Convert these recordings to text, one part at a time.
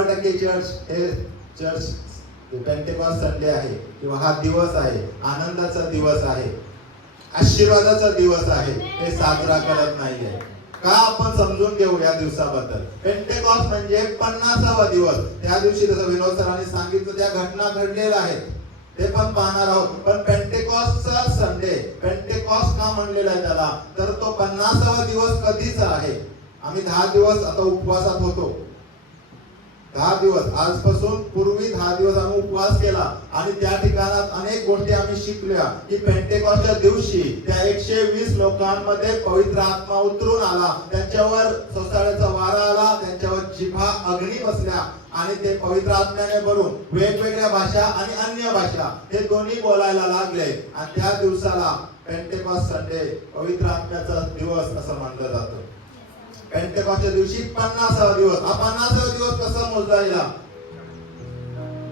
100% church हे church पेंटेकॉस्ट Sunday आहे किंवा हा दिवस आहे, आनंदाचा दिवस आहे, आशीर्वादाचा दिवस आहे, हे साजरा करत नाहीये का? आपण समजून घेऊ या दिवसाबद्दल. पेंटेकॉस्ट म्हणजे 50वा दिवस. त्या दिवशी जसं विनोद सरांनी सांगितलं त्या घटना घडलेल्या आहेत, ते पण पाहणार आहोत. पण पेंटेकॉस्टचा संडे, पेंटेकॉस्ट का म्हणलेला आहे त्याला, तर तो 50वा दिवस कधीचा आहे? आम्ही 10 दिवस आता उपवासात होतो. 10 दिवस, आजपासून पूर्वी 10 दिवस आम्ही उपवास केला आणि त्या ठिकाणात अनेक गोष्टी आम्ही शिकल्या की पेंटेकॉस्टच्या दिवशी त्या 120 लोकांमध्ये पवित्र आत्मा उतरून आला, त्यांच्यावर सोसाळ्याचा वारा आला, त्यांच्यावर जिव्हा अग्नी बसल्या आणि ते पवित्र आत्म्याने भरून वेगवेगळ्या भाषा आणि अन्य भाषा हे दोन्ही बोलायला लागले. आणि त्या दिवसाला पेंटेकॉस्ट संडे, पवित्र आत्म्याचा दिवस असं म्हटलं जातं. पेंटेकॉस्टच्या दिवशी 50वा दिवस. हा 50वा दिवस कसा मोजला गेला?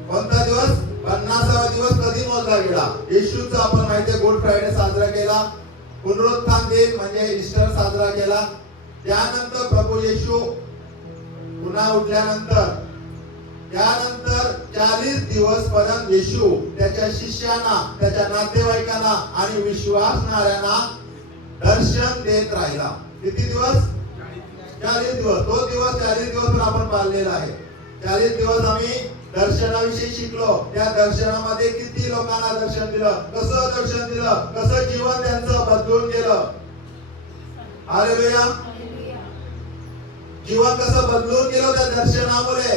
कोणता दिवस? 50वा दिवस कधी मोजला गेला? येशूचा आपण माहिती आहे गुड फ्रायडे साजरा केला, पुनरुत्थान दिन म्हणजे ईस्टर साजरा केला. त्यानंतर प्रभू येशू पुन्हा उठल्यानंतर त्यानंतर 40 दिवस पर्यंत येशू त्याच्या शिष्यांना, त्याच्या नातेवाईकांना आणि विश्वासणाऱ्यांना दर्शन देत राहिला. किती दिवस? 40 दिवस. तो दिवस 40 दिवस पण आपण पाळलेला आहे. 40 दिवस आम्ही दर्शनाविषयी शिकलो. त्या दर्शनामध्ये किती लोकांना दर्शन दिलं, कसं दर्शन दिलं, कसं जीवन त्यांचं बदलून गेलं. हालेलुया. जीवन कसं बदलून गेलं त्या दर्शनामुळे.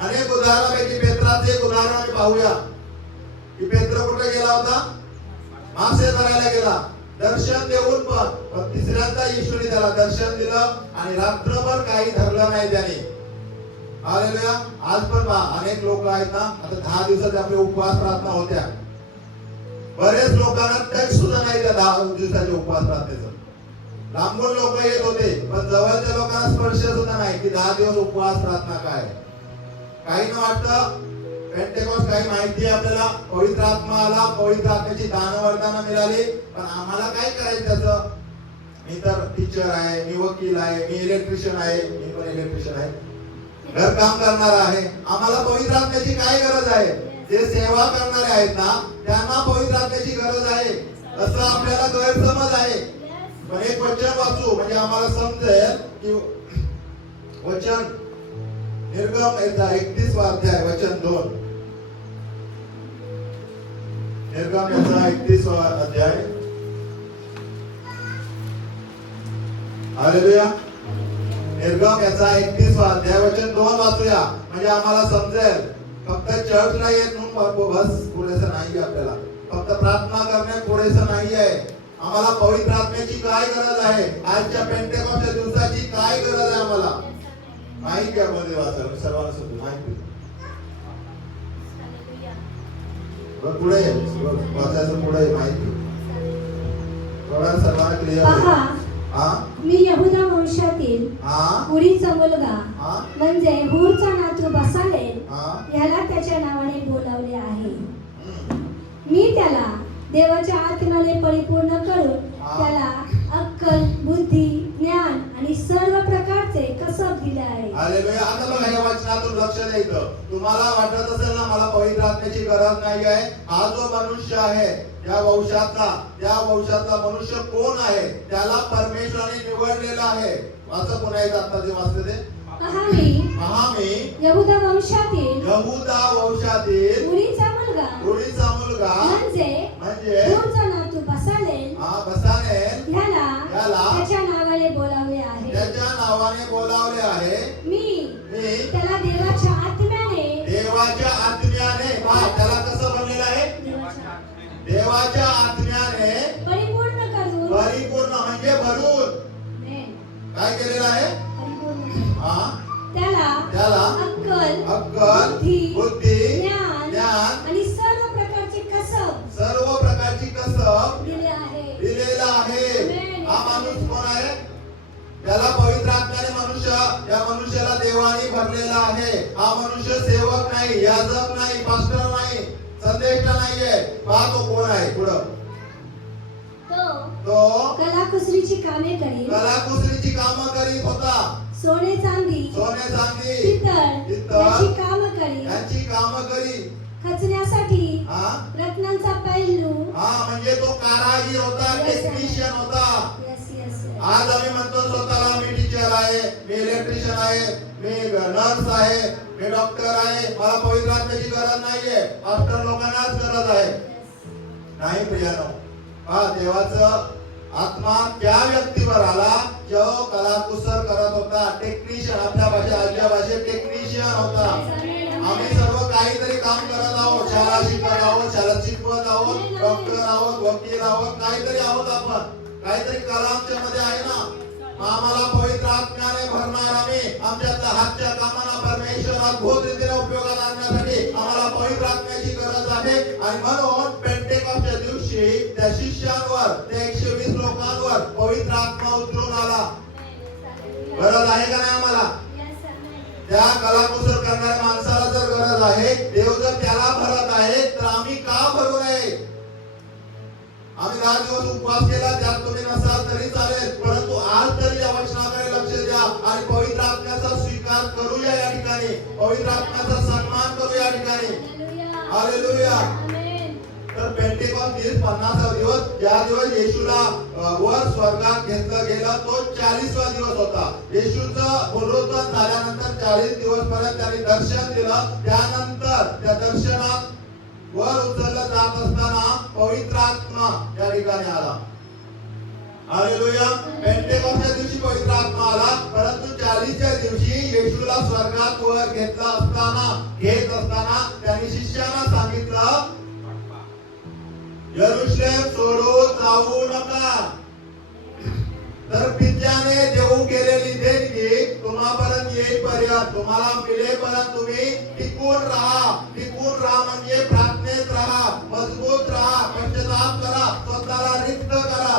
अनेक उदाहरणापैकी पेत्राचे एक उदाहरण आम्ही पाहूया की पेत्र कुठे गेला होता? मासे धरायला गेला. दर्शन देऊन पण तिसऱ्यांदा येशूने त्याला दर्शन दिलं आणि रात्रभर काही धरलं नाही त्याने. हालेलुया. आज पण अनेक लोक आहेत ना, आता 10 दिवसाचे आपले उपवास प्रार्थना होत्या, बरेच लोकांना टच सुद्धा नाही त्या 10 दिवसाच्या उपवास प्रार्थनेचं. लांबून लोक येत होते पण जवळच्या लोकांना स्पर्श सुद्धा नाही की 10 दिवस उपवास प्रार्थना काय. काही न वाटतं पेंटेकॉस्ट काही माहिती आहे आपल्याला, पवित्र आत्मा आला, पवित्र आत्म्याची दानवरदानं मिळाली, पण आम्हाला काय करायचं त्याचं? मी तर टीचर आहे, मी वकील आहे, मी इलेक्ट्रिशियन आहे, मी पण इलेक्ट्रिशियन आहे, घर काम करणार आहे, आम्हाला पवित्र आत्म्याची काय गरज आहे? जे सेवा करणारे आहेत ना त्यांना पवित्र आत्म्याची गरज आहे असं आपल्याला गैरसमज आहे. पण एक वचन वाचू म्हणजे आम्हाला समजेल की वचन निर्गम 31वा अध्याय वचन 2. निर्गम 31वा अध्याय. हालेलुया. निर्गम 31वा अध्याय वचन 2 वाचूया म्हणजे आम्हाला समजेल. फक्त चर्चला येत म्हणून बस पुरेसं नाही आपल्याला, फक्त प्रार्थना करणे पुरेसं नाही आहे. आम्हाला पवित्र आत्म्याची काय गरज आहे? आजच्या पेंटेकॉस्टच्या दिवसाची काय गरज आहे आम्हाला? माहिती आहे मध्ये वाचलं सर्वांना सुद्धा माहिती. पुढे वाचायचं, पुढे माहिती थोडा सर्वांना क्लिअर. मी यहूदा वंशातील हुरीचा मुलगा म्हणजे हूरचा नातू बसालेल याला त्याच्या नावाने बोलावले आहे. मी त्याला देवाच्या आत्म्याने परिपूर्ण करून त्याला अक्कल, बुद्धी, ज्ञान आणि सर्व प्रकारचे कसब दिले आहे. हालेलुया. आता बघा या वचनातून लक्ष द्यायचं. तुम्हाला वाटत असेल ना मला पवित्र आत्म्याची गरज नाही आहे, हा जो मनुष्य आहे त्या वंशातला मनुष्य कोण आहे? त्याला परमेश्वराने निवडलेला आहे. वाचा पुन्हा एकदा आता जे वाचले ते. मी यहूदा वंशातील हुरीचा मुलगा म्हणजे हूरचा नातू बसालेल ह्याला त्याच्या नावाने बोलावले आहे. मी त्याला देवाच्या आत्म्याने त्याला कसं बनलेलं आहे? देवाच्या आत्म्याने परिपूर्ण म्हणजे भरून काय केलेलं आहे? त्याला अक्कल, बुद्धी, ज्ञान आणि सर्व प्रकारची कसब दिलेला आहे. हा माणूस कोण आहे? त्याला पवित्र आत्म्याने या मनुष्याला देवाने भरलेला आहे. हा मनुष्य सेवक नाही, याजक नाही, पास्टर नाही, संदेष्टा नाहीये. पहा तो कोण आहे? पुढं तो कलाकुसरीची कामे करीत कामं करीत होता. सोने चांदी, पितळ, त्यासाठी हा रत्नांचा पैलू म्हणजे तो कारागीर होता, टेक्निशियन होता. यस यस आज आम्ही म्हणतो स्वतःला मी टीचर आहे, मी इलेक्ट्रिशियन आहे, मी नर्स आहे, मी डॉक्टर आहे, मला पवित्र आत्म्याची गरज नाहीये. पास्टर लोकांनाच गरज आहे. नाही प्रियानो, देवाचं आत्मा त्या व्यक्तीवर आला जो कलाकुसर करत होता, टेक्निशियन. आपल्या आजच्या भाषेत टेक्निशियन होता. आम्ही सर्व काहीतरी काम करत आहोत, शाळा शिकत आहोत, शाळा शिकवत आहोत, डॉक्टर आहोत, वकील आहोत, काहीतरी आहोत. आपण काहीतरी कला आमच्या मध्ये आहे ना. आम्हाला पवित्र आत्म्याने भरणार. आम्ही आमच्या हातच्या कामाला परमेश्वर अद्भुत रीतीने उपयोगात आणण्यासाठी आम्हाला पवित्र आत्म्याची गरज आहे. आणि म्हणून पेंटेकॉस्टच्या दिवशी त्या शिष्यांवर, त्या 120 लोकांवर पवित्र आत्मा उतरून आला. गरज आहे का नाही आम्हाला? त्या कलाकुसर करणाऱ्या माणसाला जर गरज आहे, देव जर त्याला भरत आहे, तर आम्ही का भरू नये? आम्ही 10 दिवस उपवास केला, त्यात तुम्ही नसाल तरी चालेल, परंतु आज तरी त्या वचनाकडे लक्ष द्या आणि पवित्र आत्म्याचा स्वीकार करूया. या ठिकाणी पवित्र आत्म्याचा सन्मान करूया. या ठिकाणी हालेलुया. तर पेंटेकॉस्ट 50 दिवस, ज्या दिवस येशूला वर स्वर्गात घेतलं गेलं, तो 40वा दिवस होता. येशूचं पुनरुत्थान झाल्यानंतर 40 दिवस पर्यंत त्यांनी दर्शन दिलं. त्यानंतर त्या दर्शनात वर उचललं जात असताना पवित्र आत्मा या ठिकाणी आला. हालेलुया. पेंटेकॉस्टच्या दिवशी पवित्र आत्मा आला, परंतु 40च्या दिवशी येशूला स्वर्गात वर घेत असताना त्यांनी शिष्यांना सांगितलं, यरूशलेम सोडून जाऊ नका. तर पित्याने देऊ केलेली देणगी तुम्हापर्यंत येईपर्यंत, तुम्हाला मिळेपर्यंत तुम्ही टिकून राहा. टिकून राहा म्हणजे प्रार्थनेत राहा, मजबूत राहा, पश्चाताप करा, स्वतःला रिक्त करा.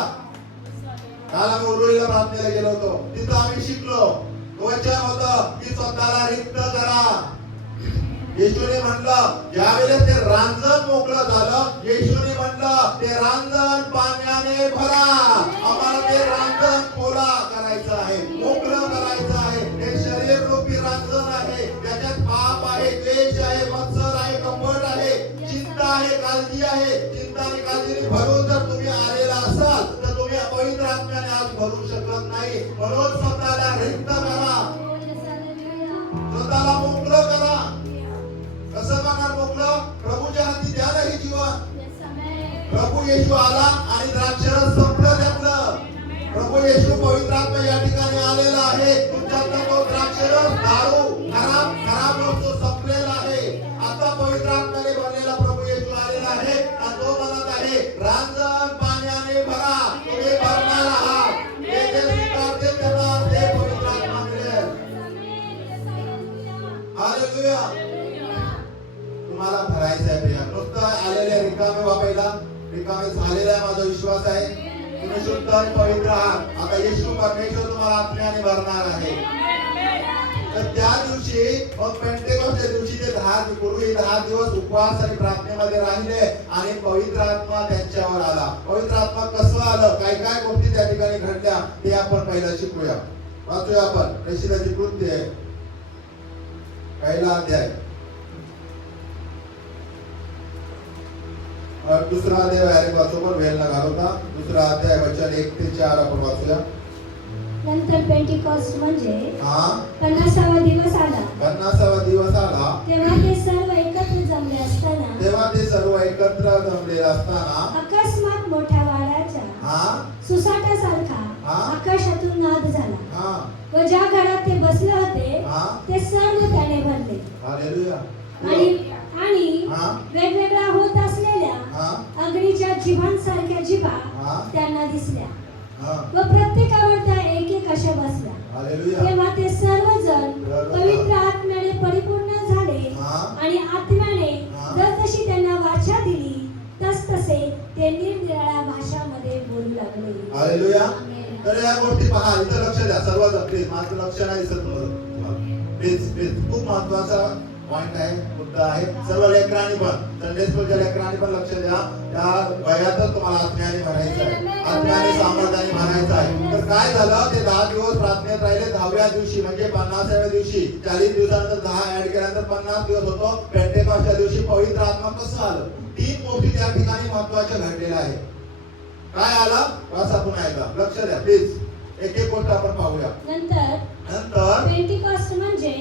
काल आम्ही उरुळीला प्रार्थनेला गेलो होतो, तिथं आम्ही शिकलो. वचन होतं की स्वतःला रिक्त करा. येशूने म्हणलं, ज्यावेळेस ते रांजण मोकळं झालं, येशूने म्हणलं ते रांजण पाण्याने भरा. आम्हाला ते रांजण कोरा करायचं आहे, मोकळं करायचं आहे. हे शरीर रूपी रांजण आहे, त्याच्यात पाप आहे, द्वेष आहे, मत्सर आहे, कपट आहे, चिंता आहे, काळजी आहे. चिंता आणि काळजीने भरून जर तुम्ही आलेला असाल, तर तुम्ही पवित्र आत्म्याने आज भरू शकत नाही. म्हणून स्वतःला रिक्त करा, स्वतःला मोकळं करा. कसं करणार मोकळं? प्रभूच्या हाती द्या ना हे जीवन. प्रभू येशू आला आणि द्राक्षरस संपलं त्यातलं. प्रभू येशू पवित्र आत्मा या ठिकाणी आलेला आहे. तुमच्यातला तो द्राक्षरस, दारू, खराब वस्तू संपलेला आहे. आता पवित्र आत्म्याने भरलेला प्रभू येशू आलेला आहे आणि तो म्हणत आहे, रांजण पाण्याने भरा. तुम्ही भरणार आहात. हे जे स्वीकारतील त्यांना ते पवित्र आत्मा मिळेल. हालेलुया. तुम्हाला भरायचं आहे प्रिया. नुसतं आलेले रिकामे वापायला, रिकामे झालेला माझा विश्वास आहे. तुम्ही शुद्ध आणि पवित्र आहात. आता येशू परमेश्वर तुम्हाला आत्म्याने भरणार आहे. तर त्या दिवशी मग पेंटेकॉस्टच्या दिवशी ते 10 दिवस उपवास आणि प्रार्थनेमध्ये राहिले आणि पवित्र आत्मा त्यांच्यावर आला. पवित्र आत्मा कसं आलं, काय काय गोष्टी त्या ठिकाणी घडल्या ते आपण पहिला शिकूया. वाचूया आपण प्रेषिताची कृत्य पहिला अध्याय, दुसरा अध्याय वाचून वेळ न घालवता. दुसरा अध्याय वचन 1 ते 4 आपण वाचूया. नंतर पेंटिकॉस्ट म्हणजे 50वा दिवस आला. 50वा दिवस आला तेव्हा ते सर्व एकत्र जमले असताना अकस्मात मोठ्या वाड्याच्या सुसाटासारखा आकाशातून नाद झाला व ज्या घरात ते बसले होते ते सर्व त्याने भरले. हालेलुया. आणि वेगवेगळ्या होत असलेल्या अग्नीच्या जिभांसारख्या जिभा त्यांना दिसल्या व प्रत्येकावर त्या एक एक अशा बसल्या. तेव्हा ते सर्वजण पवित्र आत्म्याने परिपूर्ण झाले आणि आत्म्याने जसजशी त्यांना वाचा दिली तसतसे ते निरनिराळ्या भाषांमध्ये बोलू लागले. हालेलुया. तर या गोष्टी पहा, इथं लक्ष द्या सर्वजण प्लीज. माझं लक्ष नाही दिसत तुम्हाला, प्लीज. खूप महत्वाचा पॉइंट आहे, मुद्दा आहे. सर्व लेकरांनी पण, संडे स्कूलच्या लेकरांनी पण लक्ष द्या. त्या वयातच तुम्हाला आत्म्याने भरायचं आहे, आत्म्याने सामर्थ्याने भरायचं आहे. तर काय झालं, ते 10 दिवस प्रार्थनेत राहिले. 10व्या दिवशी म्हणजे 50व्या दिवशी, 40 दिवसानंतर 10 ऍड केल्यानंतर 50 दिवस होतो. पेंटेकॉस्टच्या दिवशी पवित्र आत्मा कसं आलं? 3 गोष्टी त्या ठिकाणी महत्त्वाच्या घडलेल्या आहेत. काय आला? वाचा पुन्हा एकदा, लक्ष द्या प्लीज. एक एक गोष्ट आपण पाहूया. नंतर पेंटिकॉस्ट म्हणजे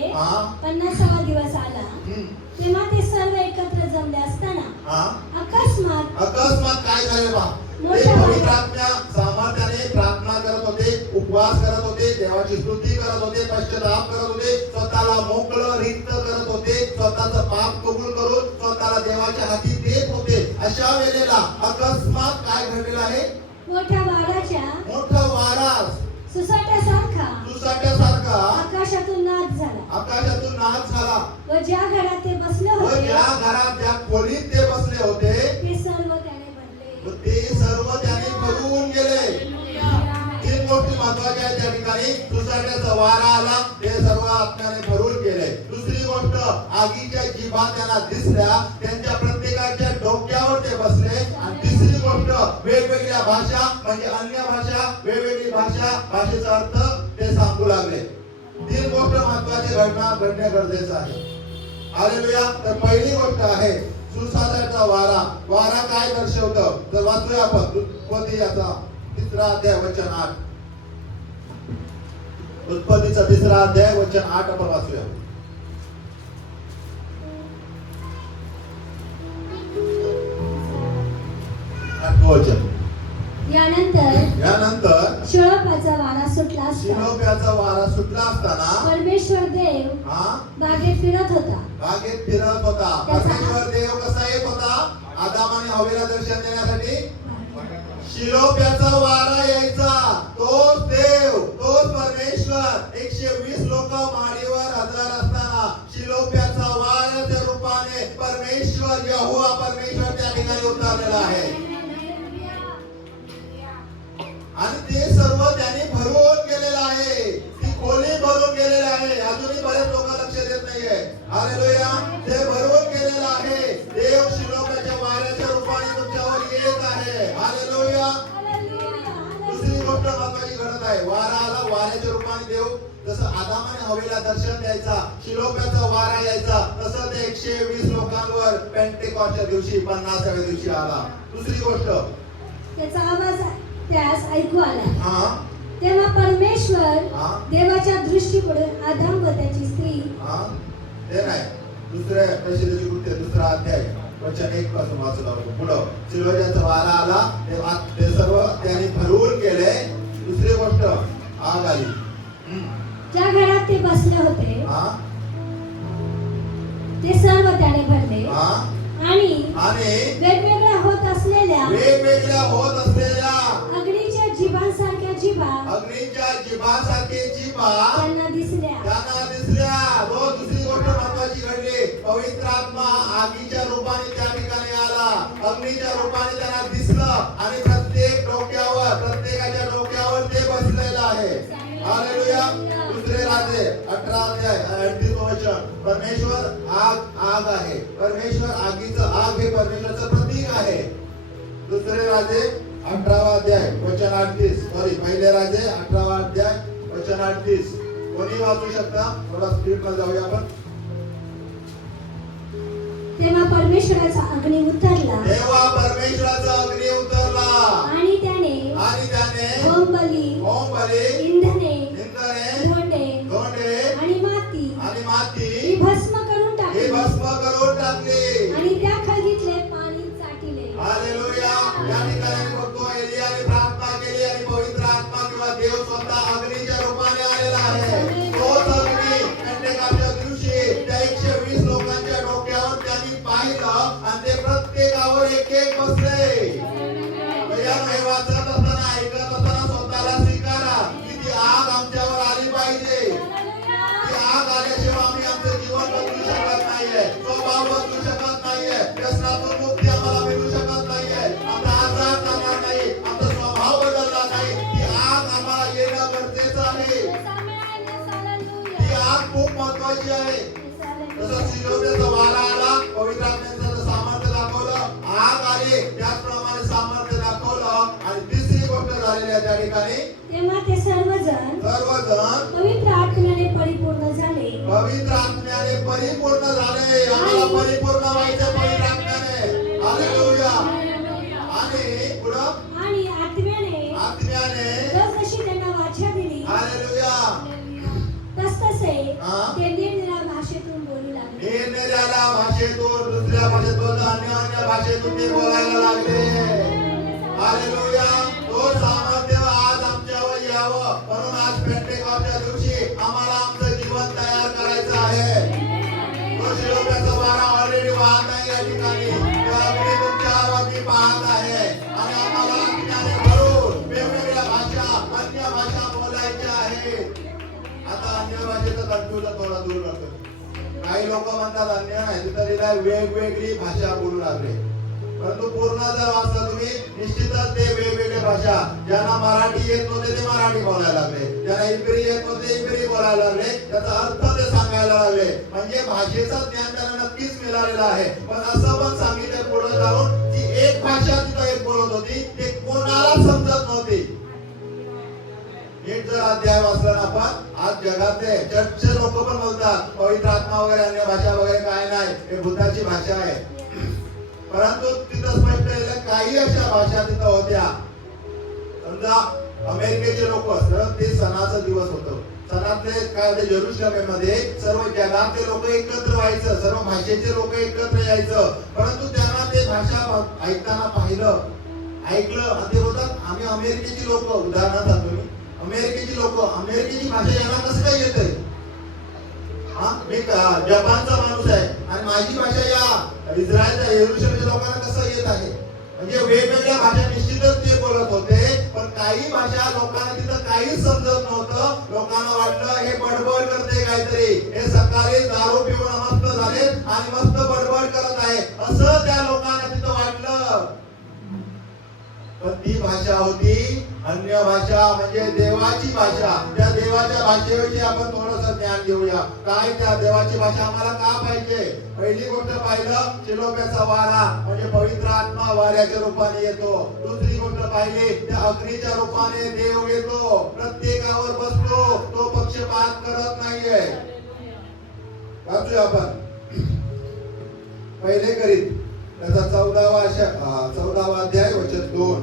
50वा दिवस आला. तेव्हा ते सर्व एकत्र जमले असताना अकस्मात काय झाले पहा. ते पवित्र आत्म्या सामर्थ्याने प्रार्थना करत होते, उपवास करत होते, देवाची स्तुती करत होते, पश्चाताप करत होते, स्वतःला मोकळं रिक्त करत होते, स्वतःचं पाप कबूल करून स्वतःला देवाच्या हाती देत होते. अशा वेळेला अकस्मात काय घडलेलं आहे? मोठा वारा सुसाट्यासारखा आकाशातून नाद झाला. व ज्या घरात ते बसले होते, ज्या खोलीत ते बसले होते, ते सर्व त्याने भरले. ते सर्व त्याने भरून गेले. 3 गोष्टी महत्वाच्या आहेत त्या ठिकाणी. सुसाट्याचा वारा आला, ते सर्व आत्म्याने भरून गेले. दुसरी गोष्ट, आगीच्या जिभा त्यांना दिसल्या, त्यांच्या प्रत्येकाच्या डोक्यावर ते बसले. आणि तिसरी गोष्ट, वेगवेगळ्या भाषा म्हणजे अन्य भाषा, वेगवेगळी भाषा, भाषेचा अर्थ ते सांगू लागले. 3 गोष्ट महत्वाची घडना घडणे गरजेचं आहे. हालेलुया. तर पहिली गोष्ट आहे सुसाट्याचा वारा काय दर्शवतं? तर वाचूया आपण उत्पत्ती याचा 3रा अध्याय वचन 8. उत्पत्तीचा 3रा अध्याय वचन 8 आपण वाचूया. वचन. यानंतर शिळोप्याचा वारा सुटला असताना परमेश्वर देव बागेत फिरत होता. परमेश्वर देव कसा येत होता? आदाम आणि हव्वेला दर्शन देण्यासाठी शिलोप्याचा वारा यायचा. तोच देव, तोच परमेश्वर 120 लोक माडीवर हजर असताना शिलोप्याचा वाऱ्याच्या रूपाने परमेश्वर यहोवा परमेश्वर त्या ठिकाणी उतरलेला आहे. आणि ते सर्व त्यांनी भरून गेलेलं आहे. ती खोली भरून गेलेली आहे. अजूनही बरेच लोक लक्ष देत नाहीये. हालेलुया. ते भरून गेलेलं आहे. देव शिलोप्याच्या वाऱ्याच्या रूपाने तुमच्यावर येत आहे. हालेलुया. दुसरी गोष्ट महत्त्वाची घडत आहे. वारा आला, वाऱ्याच्या रूपाने देव जसं आदाम आणि हव्वेला दर्शन द्यायचा, शिलोप्याचा वारा यायचा, तसं ते 120 लोकांवर पेंटेकॉस्टच्या दिवशी 50व्या दिवशी आला. दुसरी गोष्ट, त्याचा आवाज त्यास ऐकू आला. तेव्हा परमेश्वर देवाच्या दृष्टीपुढे आदाम व त्याची स्त्री ते नाही. दुसऱ्या प्रसिद्धीची कृत्य 2रा अध्याय वचन 1 पासून वाचला पुढं. शिलोप्याचा वारा आला, ते सर्व त्यांनी भरून गेले. दुसरी गोष्ट, आग आली. ज्या घरात ते बसले होते ते सर्व त्याने भरले. आणि वेगवेगळ्या होत असलेल्या अग्नीच्या जिभासारख्या जिभा त्यांना दिसल्या. दुसरी गोष्ट महत्वाची घडली. पवित्र आत्मा आगीच्या रूपाने त्या ठिकाणी आला, अग्नीच्या रूपाने त्यांना दिसलं आणि प्रत्येकाच्या डोक्यावर ते बसलेलं आहे. हालेलुया. दुसरे राजे 18 अध्याय 38 वचन. परमेश्वर आग आहे. परमेश्वर आग हे परमेश्वराचं प्रतीक आहे. दुसरे राजे 18 अध्याय वचन 38. पहिले राजे 18 अध्याय वचन 38. कोणी वाचू शकता? थोडा स्पीड मध्ये जाऊया आपण. तेव्हा परमेश्वराचा अग्नी उतरला. आणि त्याने होमबली, इंधने, धोंडे आणि माती ही भस्म करून टाकली. आणि त्या खळगीतले पाणी चाटिले. हालेलुया. या ठिकाणी बघतो एलियाने प्रार्थना केली आणि पवित्र आत्मा किंवा देव स्वतः अग्नीच्या रूपाने आलेला आहे. तोच अग्नी पेंटेकॉस्टच्या दिवशी त्या 120 लोकांच्या डोक्यावर त्यांनी पाहिलं आणि ते प्रत्येकावर एक बसले. हे वाचत असताना, ऐकत असताना स्वतःला स्वीकारा की ती आग आमच्यावर आली पाहिजे. ती आग आल्याशिवाय आम्ही आमचं जीवन बदलू शकत नाहीये, स्वभाव बदलू शकत नाहीये, व्यसनातून मुक्ती आम्हाला मिळू शकत नाहीये, आमचा आजार जाणार नाही, आमचा स्वभाव बदलला नाही. ती आग आम्हाला येणं गरजेचं आहे. ती आग खूप महत्वाची आहे. जसं शिलोप्याचा वारा आला, पवित्र आत्म्याचं सामर्थ्य दाखवलं, आग आली, त्याचप्रमाणे सामर्थ्य दाखवलं. आणि तिसरी गोष्ट झालेली आहे त्या ठिकाणी. तेव्हा ते सर्वजण पवित्र आत्म्याने परिपूर्ण झाले. पवित्र आत्म्याने परिपूर्ण पूर्ण झाले, आम्हाला परिपूर्ण व्हायचं पवित्र आत्म्याने. हालेलुया. आणि पुढं आणि आत्म्याने जशी त्यांना वाचा दिली, हालेलुया. तसतसे हा. ते निरनिराळ्या भाषेतून बोलू लागले. निरनिराळ्या भाषेतून, दुसऱ्या भाषेत बोलतो, अन्य भाषेतून ते बोलायला लागले. हालेलुया. तो सामर्थ्य आज आमच्यावर यावं म्हणून आज पेंटेकॉस्टच्या दिवशी आम्हाला आमचं जीवन तयार करायचं आहे. तो शिलोप्याचा वारा ऑलरेडी वाहत आहे या ठिकाणी. तो अग्नी तुमच्यावर मी पाहत आहे आणि आम्हाला आत्म्याने भरून वेगवेगळ्या भाषा, अन्य भाषा बोलायच्या आहेत. आता अन्य भाषेचं कन्फ्युजन थोडं दूर करतो. काही लोक म्हणतात अन्य नाही, तिथं लिहिलंय वेगवेगळी भाषा बोलू लागले. परंतु पूर्ण जर वाचलं तुम्ही, निश्चितच ते वेगवेगळ्या भाषा, ज्यांना मराठी येत नव्हते ते मराठी बोलायला लागले, ज्यांना इब्री येत नव्हते इब्री बोलायला लागले. त्याचा अर्थ ते सांगायला लागले. म्हणजे भाषेचं ज्ञान त्यांना नक्कीच मिळालेलं आहे. पण असं पण सांगितलं पुढे जाऊन की एक भाषा तिथं एक बोलत होती, ते कोणाला समजत नव्हती. एक जर अध्याय वाचला ना आपण, आज जगातले चर्चचे लोक पण बोलतात पवित्र आत्मा वगैरे अन्य भाषा वगैरे काय नाही, हे भूताची भाषा आहे. परंतु तिथं स्पष्ट आहे काही अशा भाषा तिथं होत्या. समजा अमेरिकेचे लोक, ते सणाचा दिवस होतो, सणातले काय ते जेरुसलेममध्ये सर्व जगातले लोक एकत्र व्हायचं, सर्व भाषेचे लोक एकत्र यायचं. परंतु त्यांना ते भाषा ऐकताना पाहिलं, ऐकलं आणि ते बोलतात आम्ही अमेरिकेची लोक, उदाहरणार्थ सांगतो मी, अमेरिकेची लोक, अमेरिकेची भाषा यांना कसं काय येत आहे? मी जपानचा माणूस आहे आणि माझी भाषा या इस्रायलच्या येरुशलेमच्या लोकांना कसं येत आहे? म्हणजे वेगवेगळ्या भाषा निश्चितच ते बोलत होते. पण काही भाषा लोकांना तिथं काहीच समजत नव्हतं. लोकांना वाटलं हे बडबड करते काहीतरी, हे सकाळी दारू पिऊन मस्त झाले आणि मस्त बडबड करत आहे, असं त्या लोकांना तिथं वाटलं. पण ती भाषा होती अन्य भाषा, म्हणजे देवाची भाषा. त्या देवाच्या भाषेविषयी आपण थोडंसं ज्ञान घेऊया. काय त्या देवाची भाषा आम्हाला का पाहिजे? पहिली गोष्ट पाहिलं, शिलोप्याचा वारा म्हणजे पवित्र आत्मा वाऱ्याच्या रूपाने येतो. दुसरी गोष्ट पाहिली, त्या अग्नीच्या रूपाने देव येतो, प्रत्येकावर बसतो, तो पक्षपात करत नाहीये. वाचूया आपण पहिले करीत त्याचा 14वा अध्याय वचन 2.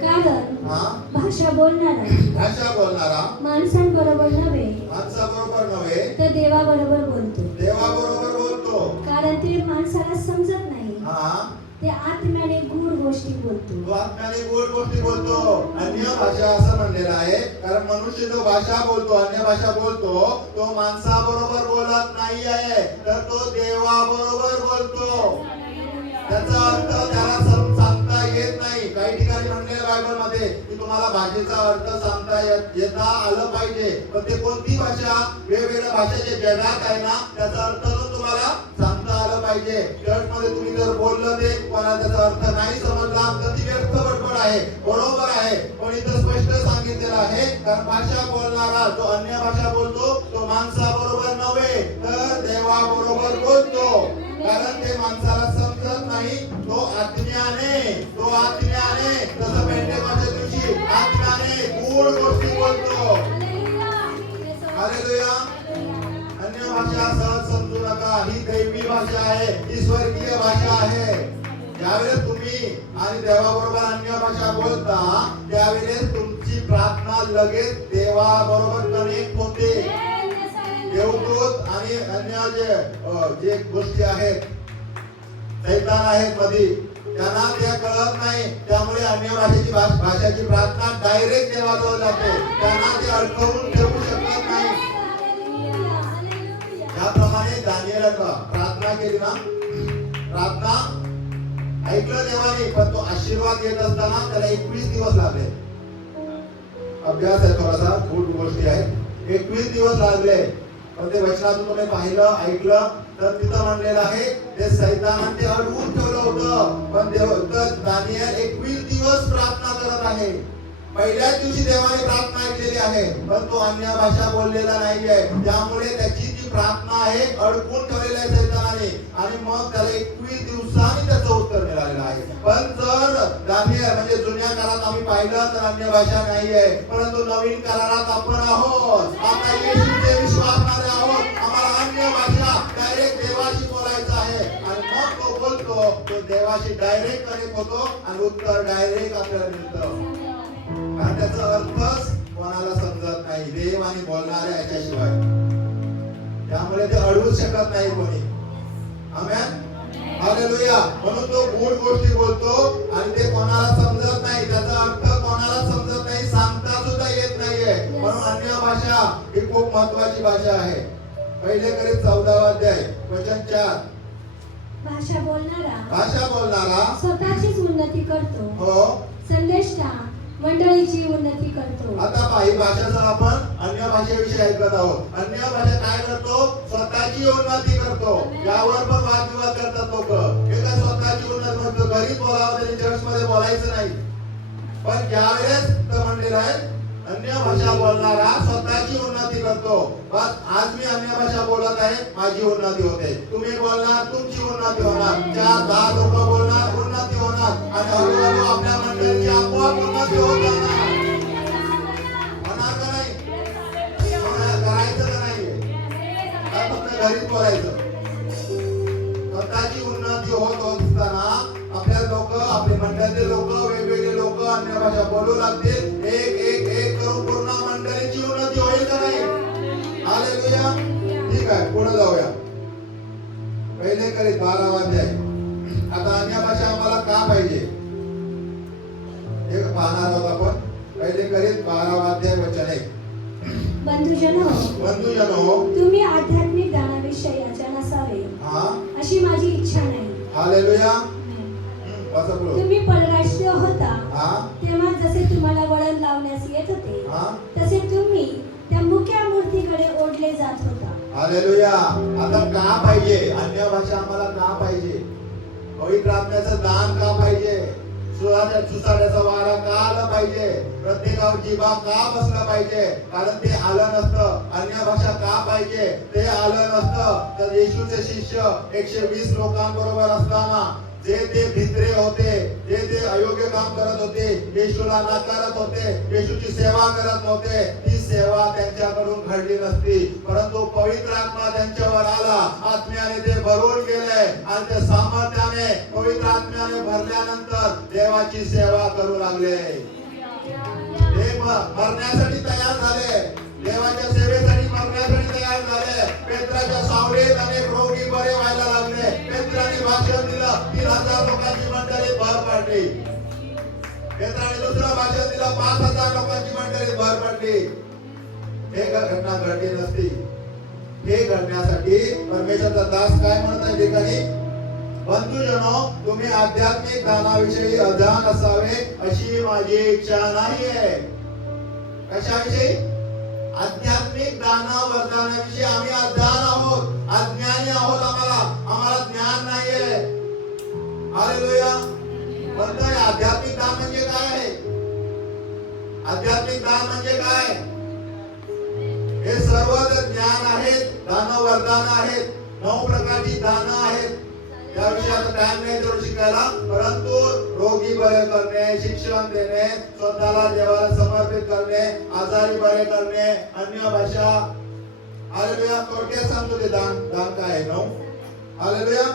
कारण भाषा बोलणारा माणसांबरोबर नव्हे तर देवाबरोबर बोलतो. कारण ते माणसाला समजत नाही, ते आत्म्याने गूढ गोष्टी बोलतो. अन्य भाषा असं म्हणलेलं आहे, कारण मनुष्य जो भाषा बोलतो, अन्य भाषा बोलतो, तो माणसाबरोबर बोलत नाही आहे, तर तो देवाबरोबर बोलतो. त्याचा अर्थ त्याला सांगता येत नाही. काही ठिकाणी म्हणलेलं बायबल मध्ये की तुम्हाला भाषेचा अर्थ सांगता येता आलं पाहिजे. पण ते कोणती भाषा? वेगवेगळ्या भाषेच्या जगात आहे ना, त्याचा अर्थ तुम्हाला सांगता आलं पाहिजे. चर्च मध्ये तुम्ही जर बोललं ते कोणाला त्याचा अर्थ नाही समजला तर ती व्यर्थ बडबड आहे, बरोबर आहे. पण इथं स्पष्ट सांगितलेलं आहे, कारण भाषा बोलणारा जो अन्य भाषा बोलतो तो माणसाबरोबर नव्हे तर देवाबरोबर बोलतो. कारण ते माणसाला समजत नाही, तो आत्म्याने जसं पेंटेकॉस्टच्या दिवशी आत्म्याने गूढ गोष्टी बोलतो. हालेलुया. अन्य भाषा सहज समजू नका, ही दैवी भाषा आहे, ही स्वर्गीय भाषा आहे. ज्यावेळेस तुम्ही आणि देवाबरोबर अन्य भाषा बोलता त्यावेळेस तुमची प्रार्थना लगेच देवाबरोबर कनेक्ट होते. देवदूत आणि अन्य जे गोष्टी आहेत, सैतान आहेत मध्ये, त्यांना त्या कळत नाही. त्यामुळे अन्य भाषेची प्रार्थना डायरेक्ट देवाजवळ जाते. त्यांना ते अडकवून ठेवू शकत नाही. त्याप्रमाणे दानिएलने प्रार्थना केली ना, प्रार्थना ऐकलं देवाने, पण तो आशीर्वाद घेत असताना त्याला 21 दिवस लागले. अभ्यास आहे थोडासा, खूप गोष्टी आहेत. 21 दिवस लागले. पण ते वचनातून तुम्ही पाहिलं, ऐकलं तर तिथं म्हणलेलं आहे ते सैतानाने ते अडवून ठेवलं होतं. पण दानिएल 21 दिवस प्रार्थना करत आहे. पहिल्याच दिवशी देवाने प्रार्थना ऐकलेली आहे, पण तो अन्य भाषा बोललेला नाहीये. त्यामुळे त्याची जी प्रार्थना आहे अडकून ठेवलेली आहे सैतानाने, आणि मग त्याला 21 दिवसांनी त्याचं उत्तर मिळालेलं आहे. पण जर दानिएल म्हणजे जुन्या काळात आम्ही पाहिलं तर अन्य भाषा नाहीये, परंतु नवीन काळात आपण आहोत. आता येशूचे विश्वासणारे आहोत. आम्हाला अन्य भाषा तो देवाशी डायरेक्ट कनेक्ट होतो आणि उत्तर डायरेक्ट आपल्याला मिळतं. कारण त्याचा अर्थच कोणाला समजत नाही, देव आणि बोलणाऱ्या याच्याशिवाय. त्यामुळे ते अडवूच शकत नाही कोणी. आमेन, हालेलुया. म्हणून तो गूढ गोष्टी बोलतो आणि ते कोणाला समजत नाही, त्याचा अर्थ कोणाला समजत नाही, सांगता सुद्धा येत नाहीये. म्हणून अन्य भाषा ही खूप महत्वाची भाषा आहे. पहिले करीत 14 अध्याय वचन 4. भाषा बोलणारा स्वतःचीच उन्नती करतो, हो, संदेष्टा मंडळीची उन्नती करतो. आता काही भाषेचा आपण अन्य भाषेविषयी ऐकत आहोत. अन्य भाषा काय करतो? स्वतःची उन्नती करतो. यावर पण वादविवाद करतात लोक. हे काय स्वतःची उन्नती म्हणतो? घरी बोलावं तरी चर्च मध्ये बोलायचं नाही. पण ज्यावेळेस तर म्हणलेलं आहे अन्य भाषा बोलणारा स्वतःची उन्नती करतो. बस आज मी अन्य भाषा बोलत आहे, माझी उन्नती होते. तुम्ही बोलणार, तुमची उन्नती होणार. 4-10 लोक बोलणार, उन्नती होणार. आणि हळूहळू आपल्या मंडळीची आपोआप उन्नती होत जाणार. होणार का नाही? करायचं का नाहीये? का फक्त घरीच बोलायचं? स्वतःची उन्नती होत असताना आपल्या लोक, आपले मंडळाचे लोक, वेगवेगळे लोक अन्य भाषा बोलू लागतील. एक करून पूर्ण मंडळीची उन्नती होईल का नाही? हालेलुया. ठीक आहे, पुढे जाऊया. पहिले करीत 12 अध्याय. आता अन्य भाषा आम्हाला का पाहिजे हे पाहणार आहोत आपण. पहिले करीत 12 अध्याय वचन 1. बंधुजनो, तुम्ही आध्यात्मिक ज्ञानाविषयी अजाण असावे अशी माझी इच्छा नाही. हालेलुया. तुम्ही परराष्ट्रीय होता तेव्हा जसे तुम्हाला वळण लावण्यास येत होते तसे तुम्ही त्या मुख्य मूर्तीकडे ओढले जात होता. हालेलुया. आता का पाहिजे अन्य भाषा? आम्हाला का पाहिजे? पवित्र आत्म्याचं दान का पाहिजे? सुसाट्याचा वारा का आला पाहिजे? प्रत्येकावर जिभा का बसला पाहिजे? कारण ते आलं नसतं. अन्य भाषा का पाहिजे? ते आलं नसतं तर येशूचे शिष्य 120 लोकांबरोबर असताना जे ते भित्रे होते, जे ते अयोग्य काम करत होते, येशूला नाकारत होते, येशूची सेवा करत नव्हते, ती सेवा त्यांच्याकडून घडली नसती. परंतु पवित्र आत्मा त्यांच्यावर आला, आत्म्याने ते भरून गेले आणि ते सामर्थ्याने पवित्र आत्म्याने भरल्यानंतर देवाची सेवा करू लागले. ते मरण्यासाठी तयार झाले, देवाच्या सेवेसाठी मरण्यासाठी तयार झाले. पेत्राच्या सावलीत अनेक रोगी बरे व्हायला लागले. पेत्राने भाषण दिलं, 3000 लोकांची मंडळी भर पडली. पेत्राने दुसरं भाषण दिलं, 5000 लोकांची मंडळी भर पडली. हे घटना घडली नसती. हे घडण्यासाठी परमेश्वराचा दास काय म्हणत आहे ठिकाणी? बंधुजनो, तुम्ही आध्यात्मिक ज्ञानाविषयी अजाण असावे अशी माझी इच्छा नाहीये. कशाविषयी? आध्यात्मिक ज्ञान वरदानाविषयी आम्ही अज्ञान आहोत, अज्ञानी आहोत. आम्हाला ज्ञान नाहीये. हालेलुया. म्हणतोय आध्यात्मिक ज्ञान म्हणजे काय आहे? आध्यात्मिक ज्ञान म्हणजे काय? हे सर्व ज्ञान आहेत, दान वरदान आहेत. 9 प्रकारची दान आहेत. त्याविषयी आता टाइम नाही तेवढं शिकायला. परंतु रोगी बरे करणे, शिक्षण देणे, स्वतःला देवाला समर्पित करणे, आजारी बरे करणे, अन्य भाषा. हालेलुया. थोडक्यात सांगतो ते दान काय आहे. 9. हालेलुया.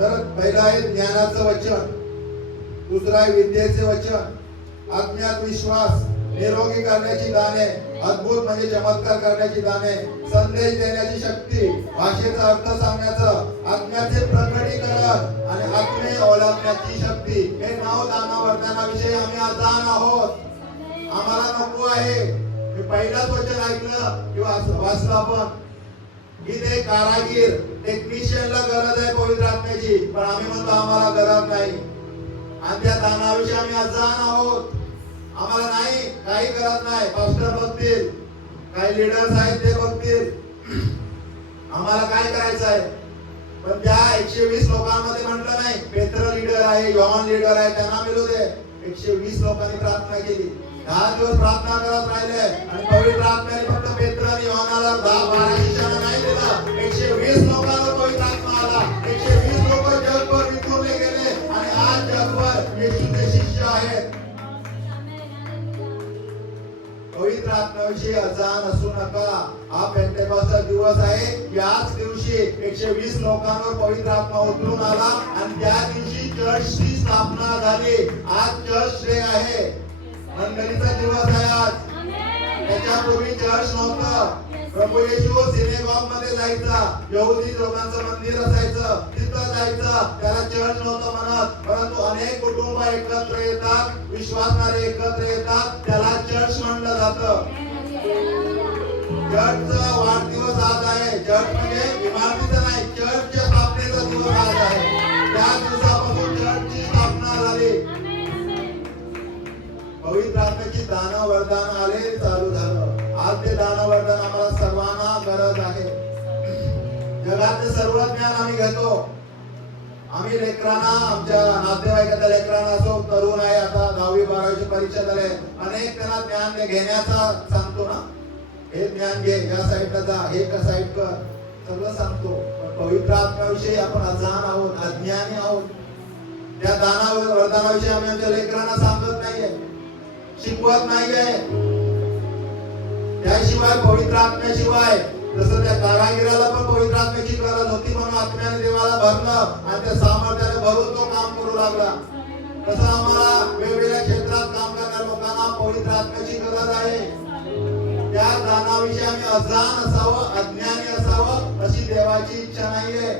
तर पहिला आहे ज्ञानाचं वचन, दुसरा आहे विद्येचे वचन, आत्म्यात विश्वास, निरोगी करण्याची दाने, अद्भुत म्हणजे चमत्कार करण्याची दाने, संदेश देण्याची शक्ती, भाषेचा अर्थ सांगण्याचं, आत्म्याचे प्रकटीकरण आणि आत्मे ओळखण्याची शक्ती. हे 9 दाना वरदानाविषयी आम्ही अजाण आहोत. आम्हाला नको आहे. मी पहिलाच वचन ऐकलं किंवा वाचलं आपण की ते कारागीर, टेक्निशियनला गरज आहे पवित्र आत्म्याची, पण आम्ही म्हणतो आम्हाला गरज नाही. आणि त्या दानाविषयी आम्ही अजाण आहोत. आम्हाला नाही, काही गरज नाही. पास्टर बघतील, काही लीडर्स आहेत ते बघतील, आम्हाला काय करायचं आहे. पण त्या 120 लोकांमध्ये म्हटलं नाही पेत्र लीडर आहे, यॉहन लीडर आहे, त्यांना मिळू दे. 120 लोकांनी प्रार्थना केली. 10 दिवस प्रार्थना करत राहिले आणि पवित्र आत्म्याने फक्त पेत्र आणि यॉहनाला 10-12 शिष्यांना नाही दिलं. 120 लोकांना पवित्र आत्मा आला. 120 लोक जगभर विखुरले गेले आणि आज जगभर येशूचे शिष्य आहेत. पवित्र आत्म्याविषयी अजाण असू नका. हा पेंटेकॉस्टचा दिवस आहे. याच दिवशी दिवशी 120 लोकांवर पवित्र आत्मा उतरून आला आणि त्या दिवशी चर्चची स्थापना झाली. आज चर्च डे आहे, मंडळीचा दिवस आहे आज. त्याच्यापूर्वी चर्च नव्हतं. प्रभू येशू सिनेगॉग मध्ये जायचा, यहुदी लोकांचं मंदिर असायचं, तिथं जायचं, त्याला चर्च नव्हतं म्हणत. परंतु अनेक कुटुंब एकत्र येतात, विश्वासणारे एकत्र येतात, त्याला चर्च म्हणलं जातं. चर्चचा वाढदिवस आज आहे. चर्च म्हणजे इमारतीचा नाही, चर्चच्या स्थापनेचा दिवस आज आहे. त्या दिवसापासून चर्चची स्थापना झाली. पवित्र आत्म्याची दान वरदान आले, चालू झालं. आज ते दान वरदान आम्हाला सर्वांना गरज आहे. जगातले सर्व ज्ञान आम्ही घेतो. आम्ही लेकरांना, आमच्या नातेवाईकाच्या लेकरांना असो, तरुण आहे आता 10वी 12वी परीक्षा झाले, अनेक त्यांना ज्ञान घेण्याचा सांगतो ना, हे ज्ञान घे, या साईडला जा, हे कसं साईड कर, सगळं सांगतो. पण पवित्र आत्म्याविषयी आपण अजाण आहोत, अज्ञानी आहोत. त्या दाना वरदानाविषयी आम्ही आमच्या लेकरांना सांगत नाहीये, शिकवत नाहीये. त्याशिवाय पवित्र आत्म्याशिवाय, जसं त्या कारागिराला पण पवित्र आत्म्याची गरज होती म्हणून आत्म्याने देवाला भरलं आणि त्या सामर्थ्याने भरून तो काम करू लागला. तसं आम्हाला वेगवेगळ्या क्षेत्रात काम करणाऱ्या लोकांना पवित्र आत्म्याची गरज आहे. त्या दानाविषयी आम्ही अजाण असावं, अज्ञानी असावं अशी देवाची इच्छा नाहीये.